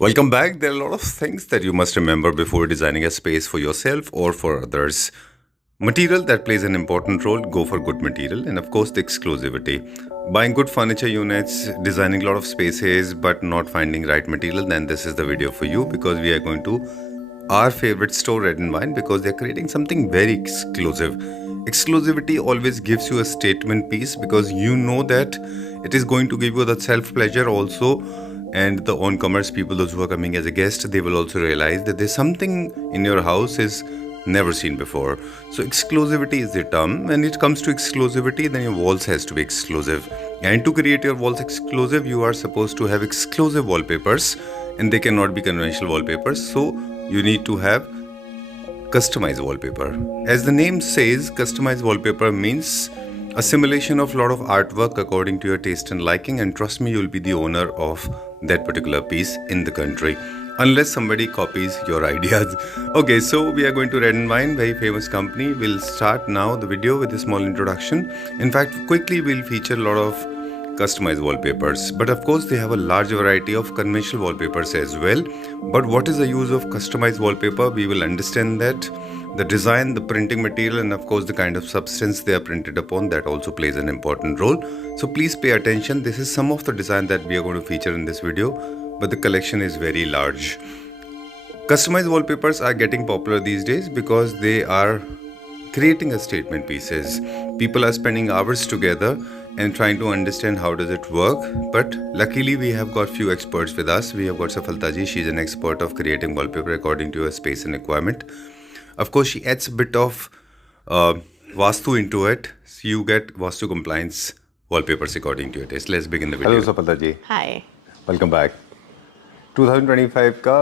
Welcome back. There are a lot of things that you must remember before designing a space for yourself or for others. Material that plays an important role, go for good material, and of course, the exclusivity. Buying good furniture units, designing a lot of spaces, but not finding right material, then this is the video for you because we are going to our favorite store, Red and Wine, because they're creating something very exclusive. Exclusivity always gives you a statement piece because you know that it is going to give you the self pleasure also, and the on-comers people, those who are coming as a guest, they will also realize that there's something in your house is never seen before. So exclusivity is the term. When it comes to exclusivity, then your walls has to be exclusive, and to create your walls exclusive, you are supposed to have exclusive wallpapers, and they cannot be conventional wallpapers. So you need to have customized wallpaper. As the name says, customized wallpaper means a simulation of a lot of artwork according to your taste and liking, and trust me, you'll be the owner of that particular piece in the country, unless somebody copies your ideas. Okay, so we are going to Red and Wine, very famous company. We'll start now the video with a small introduction. In fact, quickly we'll feature a lot of customized wallpapers, but of course they have a large variety of conventional wallpapers as well. But what is the use of customized wallpaper? We will understand that. The design, the printing material, and of course the kind of substance they are printed upon, that also plays an important role. So please pay attention. This is some of the design that we are going to feature in this video, but the collection is very large. Customized wallpapers are getting popular these days because they are creating a statement pieces. People are spending hours together and trying to understand how does it work. But luckily we have got few experts with us. We have got Safalta ji. She's an expert of creating wallpaper according to your space and requirement. Of course, she adds a bit of Vastu into it, so you get Vastu compliance wallpapers according to your taste. Let's begin the video. Hello Sapalta ji. Hi. Welcome back. 2025 का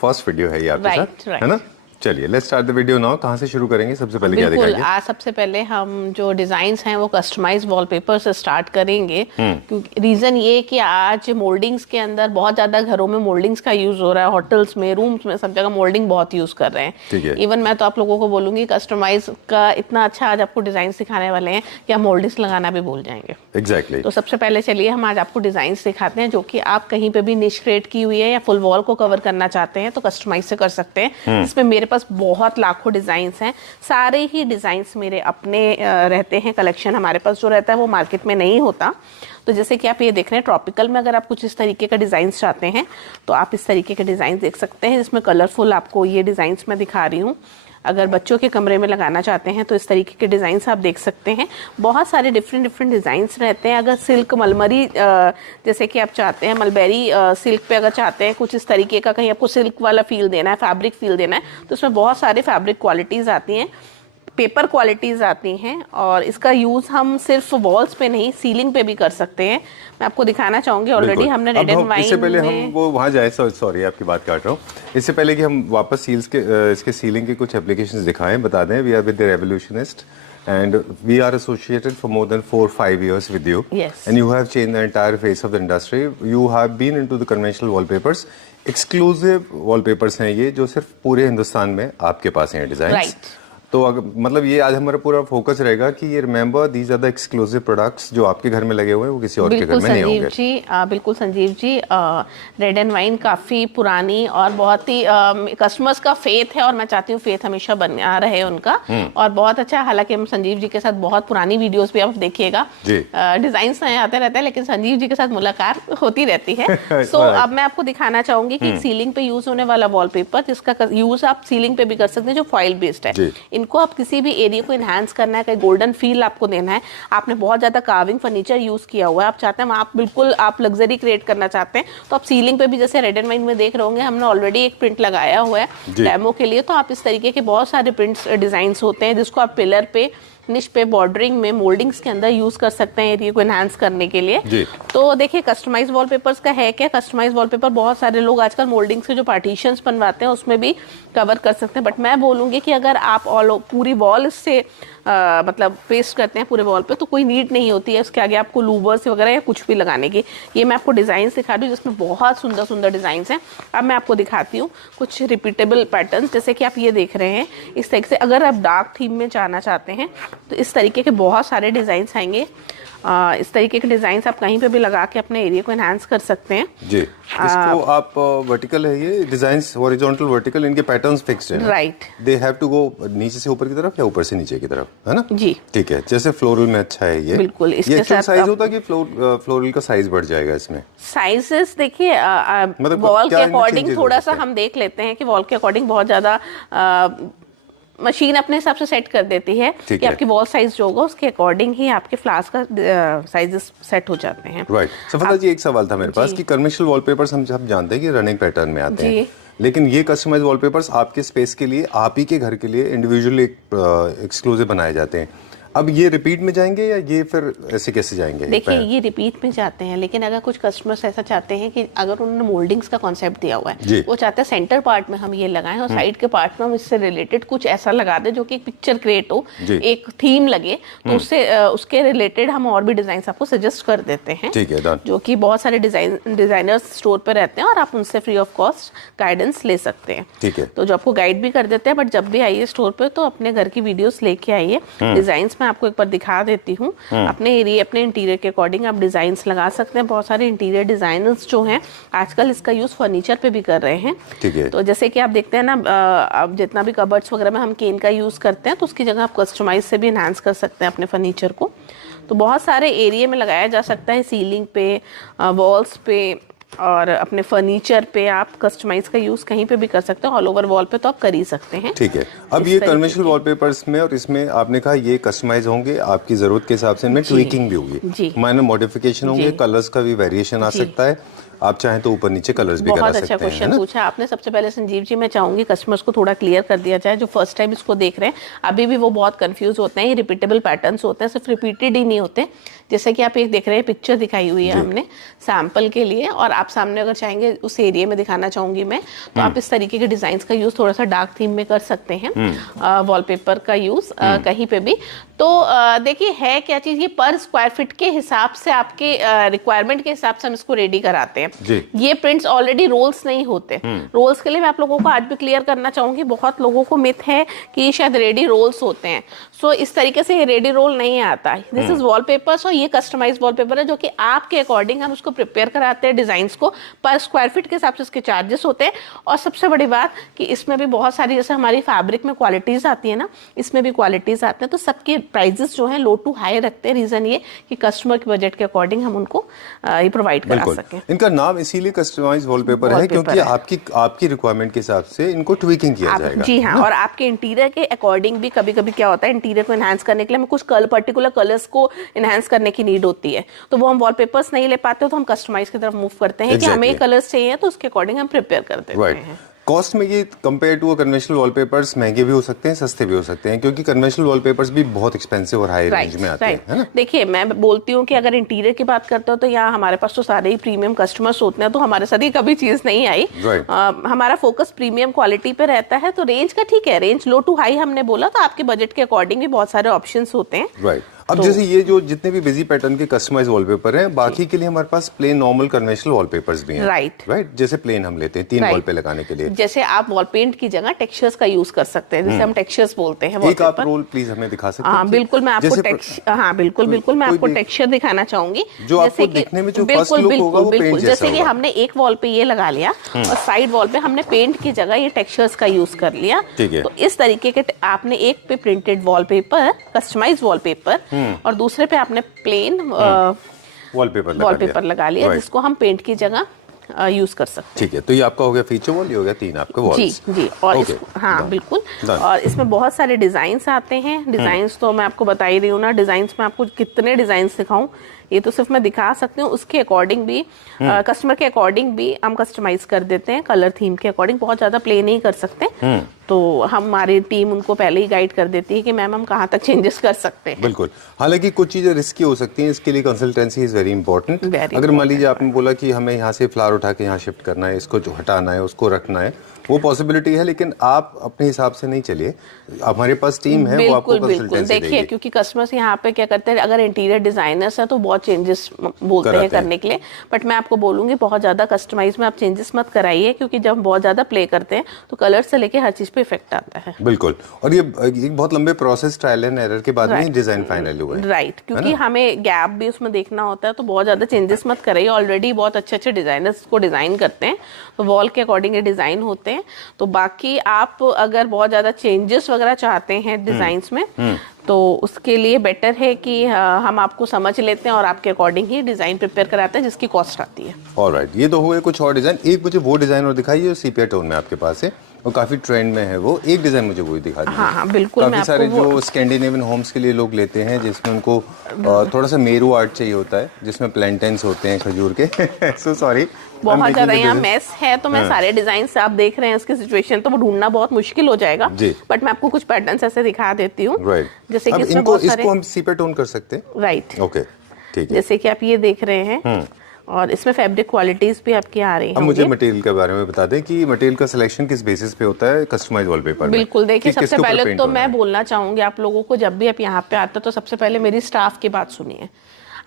first video है ये आपके साथ, है ना? चलिए let's start the video now. कहाँ से शुरू करेंगे? सबसे पहले क्या दिखाएंगे? आज सबसे पहले हम जो डिजाइन्स हैं वो कस्टमाइज वॉलपेपर से स्टार्ट करेंगे, क्योंकि रीजन ये कि आज मोल्डिंग्स के अंदर बहुत ज्यादा घरों में मोल्डिंग्स का यूज हो रहा है, होटल्स में, रूम्स में, सब जगह मोल्डिंग बहुत यूज कर रहे हैं। इवन मैं तो आप लोगों को बोलूंगी कस्टमाइज का इतना अच्छा आज आपको डिजाइन सिखाने वाले हैं कि आप मोल्डिंग्स लगाना भी भूल जाएंगे। एग्जैक्टली। तो सबसे पहले चलिए हम आज आपको डिजाइन सिखाते हैं जो कि आप कहीं पे भी निश क्रिएट की हुई है या फुल वॉल को कवर करना चाहते हैं तो कस्टमाइज से कर सकते हैं। इसमें मेरे पास बहुत लाखों डिजाइन्स हैं, सारे ही डिजाइन्स मेरे अपने रहते हैं। कलेक्शन हमारे पास जो रहता है वो मार्केट में नहीं होता। तो जैसे कि आप ये देख रहे हैं, ट्रॉपिकल में अगर आप कुछ इस तरीके का डिजाइन चाहते हैं तो आप इस तरीके के डिजाइन देख सकते हैं, जिसमें कलरफुल आपको ये डिजाइन्स मैं दिखा रही हूँ। अगर बच्चों के कमरे में लगाना चाहते हैं तो इस तरीके के डिजाइन्स आप देख सकते हैं। बहुत सारे डिफरेंट डिजाइन्स रहते हैं। अगर सिल्क मलमरी जैसे कि आप चाहते हैं, मलबेरी सिल्क पे अगर चाहते हैं कुछ इस तरीके का, कहीं आपको सिल्क वाला फील देना है, फैब्रिक फील देना है, तो उसमें बहुत सारे फैब्रिक क्वालिटीज़ आती हैं, पेपर क्वालिटीज़ आती हैं, और इसका यूज़ हम सिर्फ वॉल्स पे नहीं सीलिंग पे भी कर सकते हैं। मैं आपको दिखाना चाहूँगी, ऑलरेडी हमने रेड एंड वाइन। इससे पहले हम वो वहाँ जाए, सॉरी आपकी बात काट रहा हूँ। इससे पहले कि हम वापस सील्स के इसके सीलिंग के कुछ एप्लीकेशंस दिखाएं, बता दें we are with the revolutionist and we are associated for more than 4-5 years with you. Yes. And you have changed the entire face of the industry. You have been into the conventional wallpapers. Exclusive wallpapers हैं ये, जो सिर्फ पूरे हिंदुस्तान में आपके पास हैं design. Right. तो मतलब ये आज हमारा पूरा फोकस रहेगा कि ये remember these are the exclusive products जो आपके घर में लगे हुए हैं, वो किसी और के घर में नहीं होंगे। बिल्कुल Sanjeev ji, red and wine काफ़ी पुरानी और बहुत ही कस्टमर्स का फेथ है, और मैं चाहती हूँ फेथ हमेशा बना रहे उनका। और बहुत अच्छा, हालांकि हम संजीव जी के साथ बहुत पुरानी वीडियोस भी आप देखिएगा, डिजाइन नए आते रहते हैं, लेकिन संजीव जी के साथ मुलाकात होती रहती है। सो अब मैं आपको दिखाना चाहूंगी कि सीलिंग पे यूज होने वाला वॉलपेपर, जिसका यूज आप सीलिंग पे भी कर सकते हैं, जो फॉइल बेस्ड है। इनको आप किसी भी एरिया को एनहांस करना है, कहीं गोल्डन फील आपको देना है, आपने बहुत ज्यादा कार्विंग फर्नीचर यूज किया हुआ है, आप चाहते हैं आप बिल्कुल आप लग्जरी क्रिएट करना चाहते हैं, तो आप सीलिंग पे भी, जैसे रेड एंड वाइन में देख रहे होंगे, हमने ऑलरेडी एक प्रिंट लगाया हुआ है डेमो के लिए। तो आप इस तरीके के बहुत सारे प्रिंट्स डिजाइन होते हैं जिसको आप पिलर पे, निश पे, बॉर्डरिंग में, मोल्डिंग्स के अंदर यूज कर सकते हैं एरिया को एनहांस करने के लिए। तो देखिए कस्टमाइज वॉलपेपर्स का है क्या, कस्टमाइज वॉलपेपर बहुत सारे लोग आजकल मोल्डिंग्स के जो पार्टीशंस बनवाते हैं उसमें भी कवर कर सकते हैं, बट मैं बोलूंगी कि अगर आप पूरी वॉल से मतलब पेस्ट करते हैं पूरे वॉल पे, तो कोई नीड नहीं होती है उसके आगे आपको लूवर्स वगैरह या कुछ भी लगाने की। ये मैं आपको डिजाइन दिखा रही हूँ जिसमें बहुत सुंदर सुंदर डिजाइन हैं। अब मैं आपको दिखाती हूँ कुछ रिपीटेबल पैटर्न, जैसे कि आप ये देख रहे हैं इस तरीके से। अगर आप डार्क थीम में जाना चाहते हैं तो इस तरीके के बहुत सारे डिजाइन आएंगे। इस तरीके के डिजाइन आप कहीं पे भी लगा के अपने एरिया को एनहांस कर सकते हैं जी। इसको आप वर्टिकल है ये डिजाइन्स, हॉरिजॉन्टल वर्टिकल, इनके पैटर्न्स फिक्स्ड हैं, right. They have to go नीचे से ऊपर की तरफ या ऊपर से नीचे की तरफ, है ना? जी ठीक है, जैसे फ्लोरल में अच्छा है ये। बिल्कुल, इसके ये साथ साइज होता है कि फ्लोरल का साइज बढ़ जाएगा इसमें? साइजेस देखिए मतलब वॉल के क्या इनमें अकॉर्डिंग changes हो थोड़ा सा सकते हैं? हम देख लेते हैं कि वॉल के अकॉर्डिंग बहुत ज्यादा मशीन अपने हिसाब से सेट कर देती है ठीक कि है। आपकी वॉल साइज जो होगा उसके अकॉर्डिंग ही आपके फ्लावर्स का साइजेस सेट हो जाते हैं। राइट। सफलता जी, एक सवाल था मेरे पास कि कमर्शियल वॉलपेपर्स हम सब जानते हैं कि रनिंग पैटर्न में आते हैं, लेकिन ये कस्टमाइज वॉलपेपर्स आपके स्पेस के लिए, आप ही के घर के लिए इंडिविजुअली एक्सक्लूसिव बनाए जाते हैं। अब ये रिपीट में जाएंगे या ये फिर ऐसे कैसे जाएंगे? देखिए ये रिपीट में जाते हैं, लेकिन अगर कुछ कस्टमर्स ऐसा चाहते हैं कि अगर उन्होंने मोल्डिंग्स का कॉन्सेप्ट दिया हुआ है, वो चाहते हैं सेंटर पार्ट में हम ये लगाएं और साइड के पार्ट में हम इससे रिलेटेड कुछ ऐसा लगा दें जो कि एक पिक्चर क्रिएट हो, एक थीम लगे, तो उससे उसके रिलेटेड हम और भी डिजाइन आपको सजेस्ट कर देते हैं। ठीक है, जो कि बहुत सारे डिजाइनर्स स्टोर पर रहते हैं और आप उनसे फ्री ऑफ कॉस्ट गाइडेंस ले सकते हैं। ठीक है। तो जो आपको गाइड भी कर देते हैं, बट जब भी आइए स्टोर पे तो अपने घर की वीडियोस लेके आइए। डिजाइन्स मैं आपको एक बार दिखा देती हूँ। अपने एरिया, अपने इंटीरियर के अकॉर्डिंग आप डिजाइन्स लगा सकते हैं। बहुत सारे इंटीरियर डिजाइनर्स जो हैं आजकल इसका यूज फर्नीचर पे भी कर रहे हैं। ठीक है। तो जैसे कि आप देखते हैं ना, अब जितना भी कबर्ड्स वगैरह में हम केन का यूज करते हैं, तो उसकी जगह आप कस्टमाइज से भी एनहांस कर सकते हैं अपने फर्नीचर को। तो बहुत सारे एरिया में लगाया जा सकता है, सीलिंग पे, वॉल्स पे और अपने फर्नीचर पे आप कस्टमाइज का यूज कहीं पे भी कर सकते हैं। ऑल ओवर वॉल पे तो आप कर ही सकते हैं। ठीक है। अब ये कमर्शियल वॉलपेपर्स में और इसमें आपने कहा ये कस्टमाइज होंगे आपकी जरूरत के हिसाब से, इनमें ट्वीकिंग भी होगी, माइनर मॉडिफिकेशन होंगे, कलर्स का भी वेरिएशन आ सकता है, आप चाहें तो ऊपर नीचे कलर्स भी करा सकते हैं। बहुत अच्छा क्वेश्चन पूछा आपने। सबसे पहले संजीव जी मैं चाहूंगी कस्टमर्स को थोड़ा क्लियर कर दिया जाए, जो फर्स्ट टाइम इसको देख रहे हैं अभी भी वो बहुत कंफ्यूज होते हैं। ये रिपीटेबल पैटर्न्स होते हैं, सिर्फ रिपीटेड ही नहीं होते। जैसे कि आप एक देख रहे हैं, पिक्चर दिखाई हुई है हमने सैंपल के लिए, और आप सामने अगर चाहेंगे उस एरिया में दिखाना चाहूंगी मैं, तो आप इस तरीके के डिजाइन का यूज थोड़ा सा डार्क थीम में कर सकते हैं। वॉलपेपर का यूज कहीं पे भी। तो देखिए है क्या चीज, ये पर स्क्वायर फीट के हिसाब से आपके रिक्वायरमेंट के हिसाब से हम इसको रेडी कराते हैं। ये प्रिंट्स ऑलरेडी रोल्स नहीं होते। रोल्स के लिए मैं आप लोगों को आज भी क्लियर करना चाहूंगी, बहुत लोगों को मिथ है कि शायद रेडी रोल्स होते हैं। सो इस तरीके से ये रेडी रोल नहीं आता। दिस इज वॉलपेपर्स और ये कस्टमाइज वॉलपेपर है जो कि आपके अकॉर्डिंग हम उसको प्रिपेयर कराते हैं। डिजाइन्स को पर स्क्वायर फीट के हिसाब से इसके चार्जेस होते हैं। और सबसे बड़ी बात कि इसमें भी बहुत सारी, जैसे हमारी फैब्रिक में क्वालिटीज आती है ना, इसमें भी क्वालिटीज आते हैं। तो सबके प्राइजेस जो है लो टू हाई रखते हैं। रीजन ये कि कस्टमर के बजट के अकॉर्डिंग हम उनको ये प्रोवाइड करा सकें। इनका नाम इसीलिए कस्टमाइज वॉलपेपर है क्योंकि आपकी रिक्वायरमेंट के हिसाब से इनको ट्वीकिंग किया जाएगा। जी हाँ, और आपके इंटीरियर के अकॉर्डिंग भी कभी कभी क्या होता है, इंटीरियर को एनहांस करने के लिए हमें कुछ पर्टिकुलर कलर्स को एनहांस करने की नीड होती है, तो वो हम वॉलपेपर्स नहीं ले पाते, तो हम कस्टमाइज की तरफ मूव करते हैं कि हमें कलर्स चाहिए, तो उसके अकॉर्डिंग हम प्रिपेयर कर देते हैं। कॉस्ट में ये कंपेयर टू कन्वेंशनल वॉलपेपर्स महंगे भी हो सकते हैं, सस्ते भी हो सकते हैं, क्योंकि कन्वेंशनल वॉलपेपर्स भी बहुत एक्सपेंसिव और हाई रेंज में आते हैं, है ना? देखिए मैं बोलती हूँ कि अगर इंटीरियर की बात करते हो तो यहाँ हमारे पास तो सारे ही प्रीमियम कस्टमर्स होते हैं, तो हमारे साथ ये कभी चीज नहीं आई। हमारा फोकस प्रीमियम क्वालिटी पे रहता है। तो रेंज का ठीक है, रेंज लो टू हाई हमने बोला, तो आपके बजट के अकॉर्डिंग भी बहुत सारे ऑप्शन होते हैं। अब जैसे ये जो जितने भी बिजी पैटर्न के कस्टमाइज वॉलपेपर हैं, बाकी के लिए हमारे पास प्लेन नॉर्मल कन्वेंशनल वॉलपेपर्स भी हैं। राइट, जैसे प्लेन हम लेते हैं 3 वॉल पे लगाने के लिए। जैसे आप वॉल पेंट की जगह टेक्सचर्स का यूज कर सकते हैं, जैसे हम टेक्सचर्स बोलते हैं। एक आप रोल प्लीज हमें दिखा सकते हैं? हाँ बिल्कुल, मैं आपको बिल्कुल मैं आपको टेक्सचर दिखाना चाहूंगी। जो आपको दिखने में जो फर्स्ट लुक होगा वो पेंट जैसा जैसे कि हमने एक वॉल पे ये लगा लिया और साइड वॉल पे हमने पेंट की जगह ये टेक्सचर्स का यूज कर लिया। तो इस तरीके के आपने एक पे प्रिंटेड वॉलपेपर, कस्टमाइज वॉलपेपर, और दूसरे पे आपने प्लेन वॉलपेपर लगा लिया, जिसको हम पेंट की जगह यूज कर सकते हैं। ठीक है, तो ये आपका हो गया फीचर वॉल, ये हो गया 3 आपके वॉल्स। जी और हाँ बिल्कुल। और इसमें बहुत सारे डिजाइन्स आते हैं। डिजाइन्स तो मैं आपको बता ही रही हूँ ना, डिजाइन्स में आपको कितने डिजाइन्स दिखाऊं, ये तो सिर्फ मैं दिखा सकती हूँ। उसके अकॉर्डिंग भी कस्टमर के अकॉर्डिंग भी हम कस्टमाइज कर देते हैं, कलर थीम के अकॉर्डिंग। बहुत ज्यादा प्ले नहीं कर सकते, तो हमारी टीम उनको पहले ही गाइड कर देती है कि मैम हम कहाँ तक चेंजेस कर सकते हैं। बिल्कुल, हालांकि कुछ चीजें रिस्की हो सकती हैं, इसके लिए कंसल्टेंसी इज वेरी इंपॉर्टेंट। अगर मान लीजिए आपने बोला कि हमें यहाँ से फ्लावर उठा के यहाँ शिफ्ट करना है, इसको जो हटाना है उसको रखना है, वो पॉसिबिलिटी है, लेकिन आप अपने हिसाब से नहीं चलिए, हमारे पास टीम है, वो आपको कंसल्टेंसी देगी। देखिए क्योंकि कस्टमर्स यहाँ पे क्या करते हैं, अगर इंटीरियर डिजाइनर्स है तो बहुत बहुत चेंजेस बोलते हैं करने के लिए, बट मैं आपको बोलूँगी बहुत ज़्यादा कस्टमाइज में आप चेंजेस मत कराइए, क्योंकि जब हम बहुत ज़्यादा प्ले करते हैं तो कलर से लेके हर चीज़ पे इफेक्ट आता है। बिल्कुल, और ये एक बहुत लंबे प्रोसेस, ट्रायल एंड एरर के बाद में डिजाइन फाइनल हुआ है। राइट, क्योंकि हमें गैप भी उसमें देखना होता है, तो बहुत ज़्यादा चेंजेस मत कराइए। ऑलरेडी बहुत अच्छे अच्छे डिजाइनर्स को डिज़ाइन करते हैं, तो वॉल के अकॉर्डिंग ये डिज़ाइन होते हैं। तो बाकी आप अगर बहुत ज़्यादा चेंजेस वगैरह चाहते हैं डिज़ाइंस में, तो उसके लिए बेटर है कि हम आपको समझ लेते हैं और आपके अकॉर्डिंग ही डिज़ाइन प्रिपेयर कराते हैं, जिसकी कॉस्ट आती है। ऑलराइट, ये तो हुए कुछ और डिज़ाइन। एक मुझे वो डिज़ाइन और दिखाइए सीपिया टोन में आपके पास है, वो काफी ट्रेंड में है। वो एक डिजाइन मुझे वही दिखा दीजिए। हाँ बिल्कुल। काफी सारे जो स्कैंडिनेवियन होम्स के लिए लोग लेते हैं, जिसमें उनको थोड़ा सा मेरू आर्ट चाहिए होता है, जिसमें प्लैंटेन्स होते हैं खजूर के। सो सॉरी, बहुत ज्यादा यहाँ मेस है, तो मैं सारे डिजाइन आप देख रहे हैं उसकी सिचुएशन, तो वो ढूंढना बहुत मुश्किल हो जाएगा, बट मैं आपको कुछ पैटर्न्स ऐसे दिखा देती हूँ। जैसे कि इसको हम सीपे टोन कर सकते हैं। राइट, ओके, ठीक है। जैसे कि आप ये देख रहे हैं, और इसमें फैब्रिक क्वालिटीज भी आपकी आ रही है। अब मुझे मटेरियल के बारे में बता दें कि मटेरियल का सिलेक्शन किस बेसिस पे होता है कस्टमाइज वॉलपेपर में? बिल्कुल, देखिए सबसे पहले तो मैं बोलना चाहूंगी आप लोगों को, जब भी आप यहाँ पे आते हो तो सबसे पहले मेरी स्टाफ की बात सुनिए।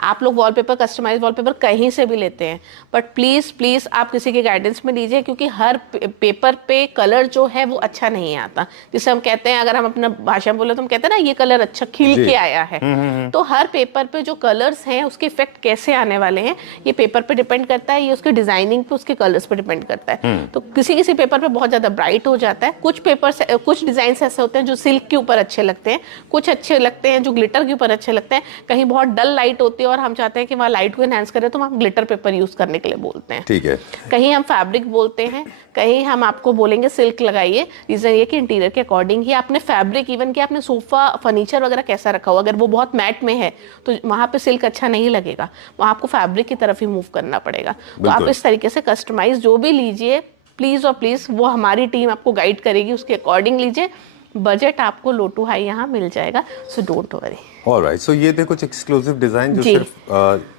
आप लोग वॉलपेपर, कस्टमाइज वॉलपेपर कहीं से भी लेते हैं, बट प्लीज़ आप किसी के गाइडेंस में लीजिए, क्योंकि हर पेपर पे कलर जो है वो अच्छा नहीं आता। जिसे हम कहते हैं, अगर हम अपना भाषा में बोले तो हम कहते हैं ना, ये कलर अच्छा खिल के आया है। तो हर पेपर पे जो कलर्स हैं उसके इफेक्ट कैसे आने वाले हैं, ये पेपर पे डिपेंड करता है, ये उसके डिजाइनिंग पे, उसके कलर्स पे डिपेंड करता है। तो किसी पेपर पे बहुत ज्यादा ब्राइट हो जाता है, कुछ डिजाइन ऐसे होते हैं जो सिल्क के ऊपर अच्छे लगते हैं, कुछ अच्छे लगते हैं जो ग्लिटर के ऊपर अच्छे लगते हैं, कहीं बहुत डल लाइट होती है और हम चाहते हैं कि वहाँ लाइट को एनहांस करें, तो हम ग्लिटर पेपर यूज करने के लिए बोलते हैं। ठीक है। कहीं हम फैब्रिक बोलते हैं, कहीं हम आपको बोलेंगे सिल्क लगाइए। रीजन ये कि इंटीरियर के अकॉर्डिंग ही आपने फैब्रिक, इवन कि आपने सोफा फर्नीचर वगैरह कैसा रखा हो, अगर वो बहुत मैट में है तो वहाँ पे सिल्क अच्छा नहीं लगेगा, वहाँ आपको फैब्रिक की तरफ ही मूव करना पड़ेगा। तो आप इस तरीके से कस्टमाइज जो भी लीजिए, प्लीज और प्लीज वो हमारी टीम आपको गाइड करेगी, उसके अकॉर्डिंग लीजिए। बजट आपको लो टू हाई यहाँ मिल जाएगा, सो डोंट वरी। ऑलराइट, सो ये थे कुछ एक्सक्लूसिव डिजाइन जो सिर्फ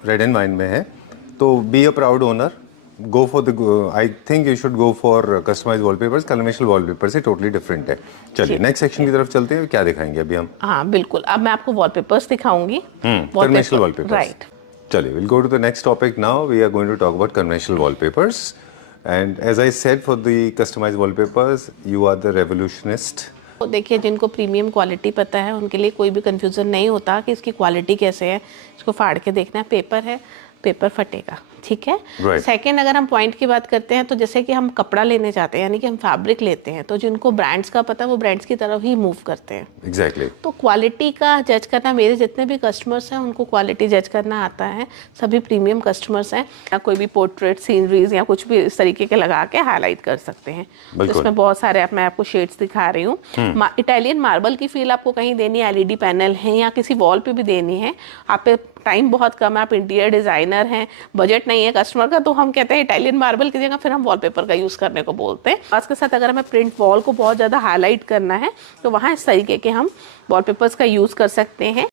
रेड एंड वाइन में है। तो be a proud owner, go for the, I think you should go for customize wallpapers. Conventional wallpaper से टोटली डिफरेंट है। चलिए नेक्स्ट सेक्शन की तरफ चलते हैं, क्या दिखाएंगे अभी हम? हाँ बिल्कुल, अब मैं आपको वॉलपेपर्स दिखाऊंगी। Conventional wallpapers, right. चलिए will go to the next topic now. We are going to talk about conventional wallpapers, and as I said for the customize wallpapers, you are the revolutionist. तो देखिए, जिनको premium quality पता है उनके लिए कोई भी कंफ्यूजन नहीं होता कि इसकी क्वालिटी कैसे है। इसको फाड़ के देखना है, पेपर है, पेपर फटेगा, ठीक है। सेकंड, अगर हम पॉइंट की बात करते हैं, तो जैसे कि हम कपड़ा लेने जाते हैं, यानी कि हम फैब्रिक लेते हैं, तो जिनको ब्रांड्स का पता है वो ब्रांड्स की तरफ ही मूव करते हैं। एग्जैक्टली। तो क्वालिटी का जज करना, मेरे जितने भी कस्टमर्स हैं उनको क्वालिटी जज करना आता है। सभी प्रीमियम कस्टमर्स हैं, या कोई भी पोर्ट्रेट, सीनरीज या कुछ भी इस तरीके के लगा के हाईलाइट कर सकते हैं। इसमें बहुत सारे मैं आपको शेड्स दिखा रही हूँ। इटालियन मार्बल की फील आपको कहीं देनी है, एलईडी पैनल है या किसी वॉल पे भी देनी है, आप पे टाइम बहुत कम है, आप इंटीरियर डिजाइनर हैं, बजट नहीं है कस्टमर का, तो हम कहते हैं इटालियन मार्बल की जगह फिर हम वॉलपेपर का यूज करने को बोलते हैं। उसके के साथ अगर हमें प्रिंट वॉल को बहुत ज्यादा हाईलाइट करना है, तो वहाँ इस तरीके के हम वॉलपेपर्स का यूज कर सकते हैं।